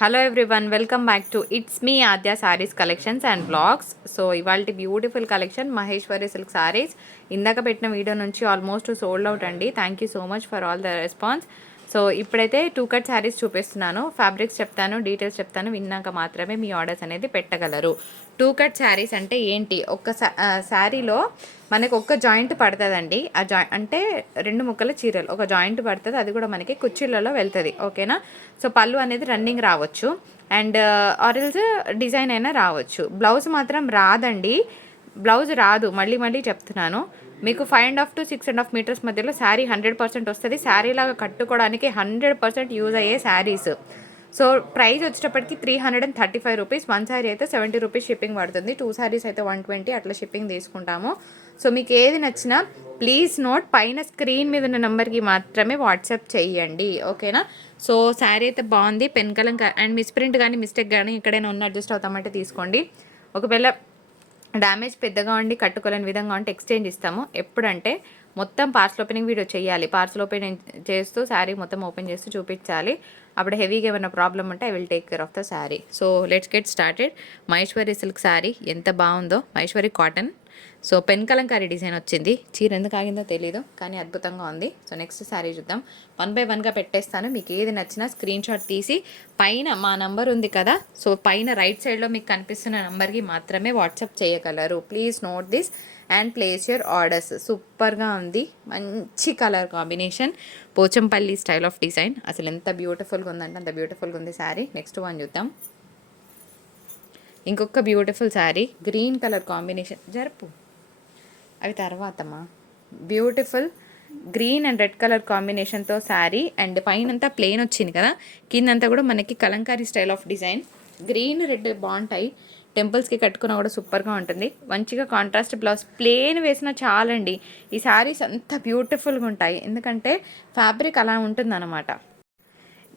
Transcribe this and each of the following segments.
Hello everyone, welcome back to it's me Aadya sarees collections and blogs. So ఇవాళ beautiful collection Maheshwari silk sarees. ఇందాక పెట్టిన video నుంచి almost sold out అండి. Thank you so much for all the response. So ఇప్పుడైతే 2 cut saris చూపిస్తున్నాను. Fabrics చెప్తాను, details చెప్తాను, విన్నాక మాత్రమే మీ ఆర్డర్స్ అనేది పెట్టగలరు. 2 కట్ శారీస్ అంటే ఏంటి? ఒక శారీలో మనకు ఒక్క జాయింట్ పడుతుందండి. ఆ అంటే 2 ముక్కల చీరలు ఒక జాయింట్ పడుతుంది, అది కూడా మనకి కుర్చీలలో వెళ్తుంది. ఓకేనా? సో పళ్ళు అనేది రన్నింగ్ రావచ్చు అండ్ ఆరెల్స్ డిజైన్ అయినా రావచ్చు. బ్లౌజ్ మాత్రం రాదండి, బ్లౌజ్ రాదు. మళ్ళీ మళ్ళీ చెప్తున్నాను, మీకు 5.5 to 6.5 మీటర్స్ మధ్యలో శారీ 100% వస్తుంది. శారీ లాగా కట్టుకోవడానికి 100% యూజ్ అయ్యే శారీస్. సో ప్రైస్ వచ్చేటప్పటికి 335 రూపీస్. 1 శారీ అయితే 70 రూపీస్ షిప్పింగ్ పడుతుంది. 2 శారీస్ అయితే 120 అట్లా షిప్పింగ్ తీసుకుంటాము. సో మీకు ఏది నచ్చినా ప్లీజ్ నోట్, పైన స్క్రీన్ మీద ఉన్న నెంబర్కి మాత్రమే వాట్సాప్ చేయండి. ఓకేనా? సో శారీ అయితే బాగుంది. పెన్ కలం అండ్ మిస్ప్రింట్ కానీ మిస్టేక్ కానీ ఎక్కడైనా ఉన్న అడ్జస్ట్ అవుతామంటే తీసుకోండి. ఒకవేళ డ్యామేజ్ పెద్దగా ఉండి కట్టుకోలేని విధంగా ఉంటే ఎక్స్చేంజ్ ఇస్తాము. ఎప్పుడంటే మొత్తం పార్సల్ ఓపెనింగ్ వీడియో చేయాలి. పార్సల్ ఓపెన్ చేస్తూ శారీ మొత్తం ఓపెన్ చేస్తూ చూపించాలి. అప్పుడు హెవీగా ఏమైనా ప్రాబ్లం ఉంటే I will take care of the sari. So let's get started. Maheshwari silk sari ఎంత బాగుందో. Maheshwari cotton. So pen Kalamkari design వచ్చింది. చీర ఎందుకు ఆగిందో తెలీదు, కానీ అద్భుతంగా ఉంది. సో నెక్స్ట్ శారీ చూద్దాం. 1 by 1గా పెట్టేస్తాను. మీకు ఏది నచ్చినా స్క్రీన్ షాట్ తీసి పైన మా నంబర్ ఉంది కదా, సో పైన రైట్ సైడ్లో మీకు కనిపిస్తున్న నెంబర్కి మాత్రమే వాట్సాప్ చేయగలరు. Please note this and place your orders. సూపర్గా ఉంది, మంచి colour combination, Pochampally style of design. అసలు ఎంత బ్యూటిఫుల్గా ఉందంటే అంత బ్యూటిఫుల్గా ఉంది శారీ. నెక్స్ట్ వన్ చూద్దాం. ఇంకొక beautiful sari, green colour combination. జరుపు అవి తర్వాతమ్మా. Beautiful green and red colour కాంబినేషన్తో శారీ అండ్ పైనంతా ప్లెయిన్ వచ్చింది కదా, కిందంతా కూడా మనకి Kalamkari style of design. Green red బాగుంటాయి, టెంపుల్స్కి కట్టుకున్నా కూడా సూపర్గా ఉంటుంది. మంచిగా కాంట్రాస్ట్ బ్లౌజ్, ప్లెయిన్ వేసినా చాలండి. ఈ శారీస్ అంత బ్యూటిఫుల్గా ఉంటాయి, ఎందుకంటే ఫ్యాబ్రిక్ అలా ఉంటుందన్నమాట.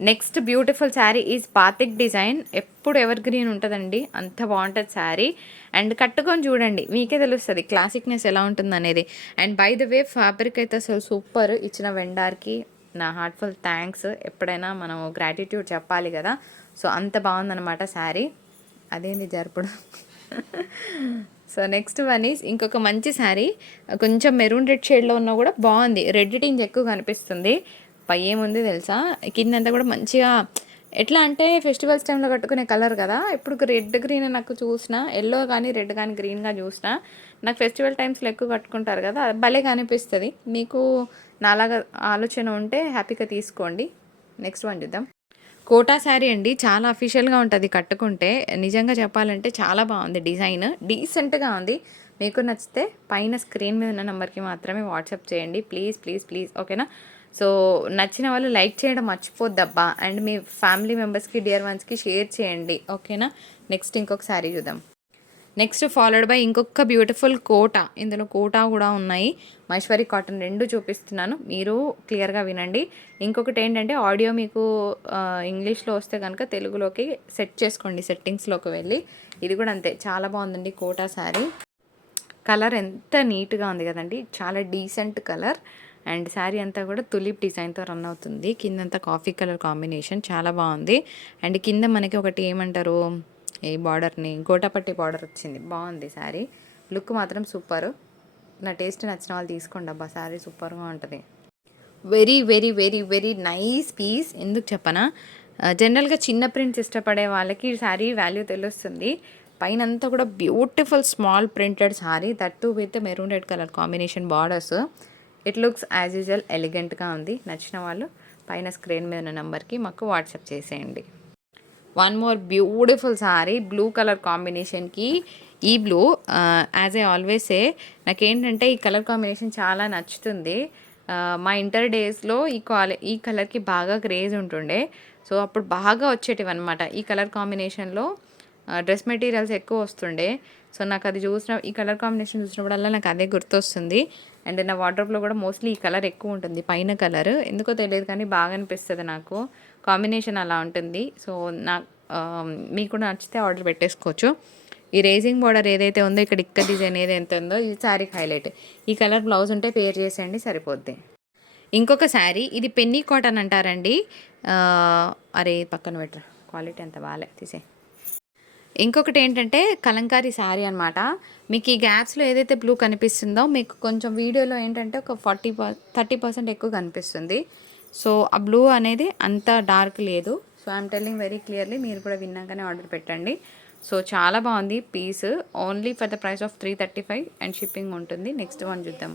Next beautiful sari is batik design. ఎప్పుడు ఎవర్ గ్రీన్ ఉంటుందండి, అంత బాగుంటుంది శారీ. అండ్ కట్టుకొని చూడండి, మీకే తెలుస్తుంది క్లాసిక్నెస్ ఎలా ఉంటుంది అనేది. And by the way fabric అయితే అసలు సూపర్. ఇచ్చిన వెండర్కి నా హార్ట్ఫుల్ థ్యాంక్స్. ఎప్పుడైనా మనం గ్రాటిట్యూడ్ చెప్పాలి కదా. సో అంత బాగుందన్నమాట శారీ. అదేంది జరపడం. సో నెక్స్ట్ వన్ ఈజ్ ఇంకొక మంచి శారీ, కొంచెం మెరూన్ రెడ్ షేడ్లో ఉన్నా కూడా బాగుంది. రెడ్ టింజ్ ఎక్కువ కనిపిస్తుంది. పై ఏముంది తెలుసా, కిందంతా కూడా మంచిగా ఎట్లా అంటే ఫెస్టివల్స్ టైంలో కట్టుకునే కలర్ కదా. ఇప్పుడు రెడ్ గ్రీన్ నాకు చూసినా, ఎల్లో కానీ రెడ్ కానీ గ్రీన్గా చూసినా, నాకు ఫెస్టివల్ టైమ్స్లో ఎక్కువ కట్టుకుంటారు కదా, భలేగా అనిపిస్తుంది. మీకు నాలాగా ఆలోచన ఉంటే హ్యాపీగా తీసుకోండి. నెక్స్ట్ వన్ చూద్దాం. కోటా శారీ అండి, చాలా అఫీషియల్గా ఉంటుంది కట్టుకుంటే. నిజంగా చెప్పాలంటే చాలా బాగుంది, డిజైన్ డీసెంట్గా ఉంది. మీకు నచ్చితే పైన స్క్రీన్ మీద ఉన్న నెంబర్కి మాత్రమే వాట్సాప్ చేయండి. Please please please. ఓకేనా? సో నచ్చిన వాళ్ళు లైక్ చేయడం మర్చిపోద్దబ్బా. అండ్ మీ ఫ్యామిలీ మెంబర్స్కి, డియర్ వన్స్కి షేర్ చేయండి. ఓకేనా? నెక్స్ట్ ఇంకొక శారీ చూద్దాం. నెక్స్ట్ ఫాలోడ్ బై ఇంకొక బ్యూటిఫుల్ కోటా. ఇందులో కోటా కూడా ఉన్నాయి. మహేశ్వరి కాటన్ 2 చూపిస్తున్నాను, మీరు క్లియర్గా వినండి. ఇంకొకటి ఏంటంటే ఆడియో మీకు ఇంగ్లీష్లో వస్తే కనుక తెలుగులోకి సెట్ చేసుకోండి, సెట్టింగ్స్లోకి వెళ్ళి. ఇది కూడా అంతే, చాలా బాగుందండి కోటా శారీ. కలర్ ఎంత నీట్గా ఉంది కదండి, చాలా డీసెంట్ కలర్. అండ్ శారీ అంతా కూడా తులిప్ డిజైన్తో రన్ అవుతుంది. కిందంతా కాఫీ కలర్ కాంబినేషన్ చాలా బాగుంది. అండ్ కింద మనకి ఒకటి ఏమంటారు, ఈ బార్డర్ని గోటాపట్టి బార్డర్ వచ్చింది. బాగుంది శారీ, లుక్ మాత్రం సూపర్. నా టేస్ట్ నచ్చిన వాళ్ళు తీసుకోండి అబ్బా, శారీ సూపర్గా ఉంటుంది. Very very very very nice piece. ఎందుకు చెప్పనా, జనరల్గా చిన్న ప్రింట్స్ ఇష్టపడే వాళ్ళకి శారీ వాల్యూ తెలుస్తుంది. పైన అంతా కూడా beautiful small printed sari, that too with maroon red colour combination borders. It looks as usual ఎలిగెంట్గా ఉంది. నచ్చిన వాళ్ళు పైన స్క్రీన్ మీద ఉన్న నెంబర్కి మాకు వాట్సాప్ చేసేయండి. One more beautiful sari, blue colour కాంబినేషన్కి. ఈ blue as a always a, నాకేంటంటే ఈ కలర్ కాంబినేషన్ చాలా నచ్చుతుంది. మా ఇంటర్ డేస్లో ఈ కలర్కి బాగా క్రేజ్ ఉంటుండే. సో అప్పుడు బాగా వచ్చేటివి అనమాట ఈ కలర్ కాంబినేషన్లో. డ్రెస్ మెటీరియల్స్ ఎక్కువ వస్తుండే. సో నాకు అది ఈ కలర్ కాంబినేషన్ చూసినప్పుడల్లా నాకు అదే గుర్తొస్తుంది. అండ్ నా వార్డ్రోబ్లో కూడా మోస్ట్లీ ఈ కలర్ ఎక్కువ ఉంటుంది, పైన కలర్. ఎందుకో తెలియదు కానీ బాగా అనిపిస్తుంది నాకు, కాంబినేషన్ అలా ఉంటుంది. సో మీకు కూడా నచ్చితే ఆర్డర్ పెట్టేసుకోవచ్చు. ఈ రేజింగ్ బార్డర్ ఏదైతే ఉందో, ఇక్కడ డిజైన్ ఏదైతే ఉందో, ఈ శారీకి హైలైట్. ఈ కలర్ బ్లౌజ్ ఉంటే పేర్ చేసేయండి, సరిపోద్ది. ఇంకొక శారీ, ఇది పెన్నీ కాటన్ అంటారండి. అరే పక్కన పెట్టరా, క్వాలిటీ అంత బాగాలే తీసే. ఇంకొకటి ఏంటంటే కలంకారీ శారీ అనమాట. మీకు ఈ గ్యాప్స్లో ఏదైతే బ్లూ కనిపిస్తుందో మీకు కొంచెం వీడియోలో ఏంటంటే ఒక 30% ఎక్కువ కనిపిస్తుంది. సో ఆ బ్లూ అనేది అంత డార్క్ లేదు. So I'm telling very clearly, మీరు కూడా విన్నాకనే ఆర్డర్ పెట్టండి. సో చాలా బాగుంది piece. Only for the price of 335 and shipping ఉంటుంది. నెక్స్ట్ వన్ చూద్దాం.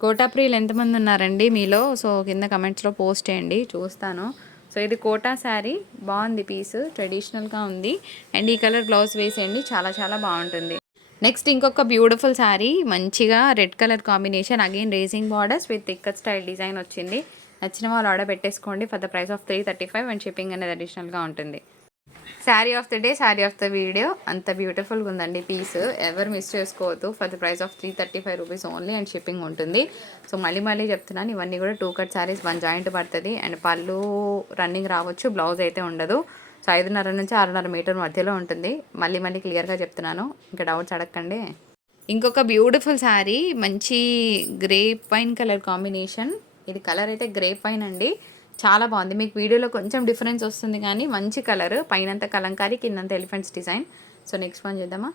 కోటాప్రియులు ఎంతమంది ఉన్నారండి మీలో? సో కింద కమెంట్స్లో పోస్ట్ చేయండి, చూస్తాను. సో ఇది కోటా శారీ, బాగుంది పీస్, ట్రెడిషనల్గా ఉంది. అండ్ ఈ కలర్ బ్లౌజ్ వేసేయండి, చాలా చాలా బాగుంటుంది. నెక్స్ట్ ఇంకొక బ్యూటిఫుల్ శారీ, మంచిగా red colour combination, again racing borders with ikat style design వచ్చింది. నచ్చిన వాళ్ళు ఆర్డర్ పెట్టేసుకోండి for the price of 335 and shipping అనేది అడిషనల్గా ఉంటుంది. Sari of the day, sari of the video, అంత బ్యూటిఫుల్గా ఉందండి పీస్, ఎవరు మిస్ చేసుకోవద్దు. For the price of 335 rupees only and shipping ఉంటుంది. సో మళ్ళీ చెప్తున్నాను, ఇవన్నీ కూడా 2 కట్ శారీస్, 1 జాయింట్ పడుతుంది. అండ్ పళ్ళు రన్నింగ్ రావచ్చు, బ్లౌజ్ అయితే ఉండదు. సో 5.5 నుంచి 6.5 మీటర్ మధ్యలో ఉంటుంది. మళ్ళీ క్లియర్గా చెప్తున్నాను, ఇంకా డౌట్స్ అడగండి. ఇంకొక బ్యూటిఫుల్ శారీ, మంచి గ్రేప్ వైన్ కలర్ కాంబినేషన్. ఇది కలర్ అయితే గ్రేప్ వైన్ అండి, చాలా బాగుంది. మీకు వీడియోలో కొంచెం డిఫరెన్స్ వస్తుంది కానీ మంచి కలర్, పైనంత కలంకారీ, కిందంత elephants design. So next one చేద్దామా.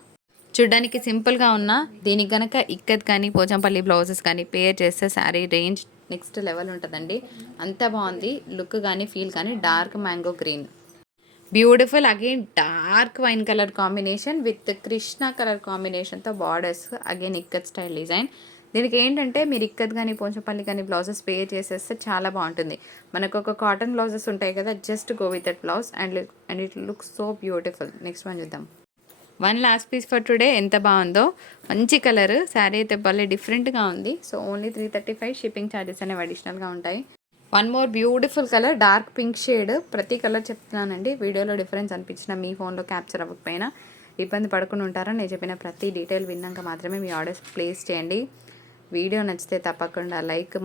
చూడ్డానికి సింపుల్గా ఉన్న దీనికి కనుక ఇక్కత్ కానీ పోచంపల్లి బ్లౌజెస్ కానీ పేర్ చేస్తే శారీ రేంజ్ నెక్స్ట్ లెవెల్ ఉంటుందండి. అంత బాగుంది లుక్ కానీ ఫీల్ కానీ. Dark mango green, beautiful, again dark wine colour combination with Krishna colour కాంబినేషన్తో borders, again ikat style design. దీనికి ఏంటంటే మీరు ఇక్కత్ కానీ పోచంపల్లి కానీ బ్లౌజెస్ పే చేసేస్తే చాలా బాగుంటుంది. మనకు ఒక కాటన్ బ్లౌజెస్ ఉంటాయి కదా, just go with that blouse and it looks so beautiful. Next one చూద్దాం. One last piece for today, ఎంత బాగుందో, మంచి కలర్, శారీ అయితే భలే డిఫరెంట్గా ఉంది. సో ఓన్లీ 335, షిప్పింగ్ ఛార్జెస్ అనేవి అడిషనల్గా ఉంటాయి. One more beautiful colour, dark pink shade. ప్రతి కలర్ చెప్తున్నానండి, వీడియోలో డిఫరెన్స్ అనిపించిన మీ ఫోన్లో క్యాప్చర్ అవ్వకపోయినా ఇబ్బంది పడుకుని ఉంటారా. నేను చెప్పిన ప్రతి డీటెయిల్ విన్నాక మాత్రమే మీ ఆర్డర్స్ ప్లేస్ చేయండి. వీడియో నచ్చితే తప్పకుండా లైక్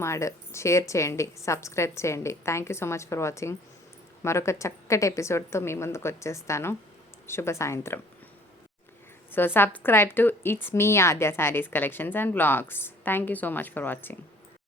షేర్ చేయండి, సబ్స్క్రైబ్ చేయండి. Thank you so much for watching. మరొక చక్కటి ఎపిసోడ్తో మీ ముందుకు వచ్చేస్తాను. శుభ సాయంత్రం. So subscribe to it's me Aadya saris collections and blogs. Thank you so much for watching.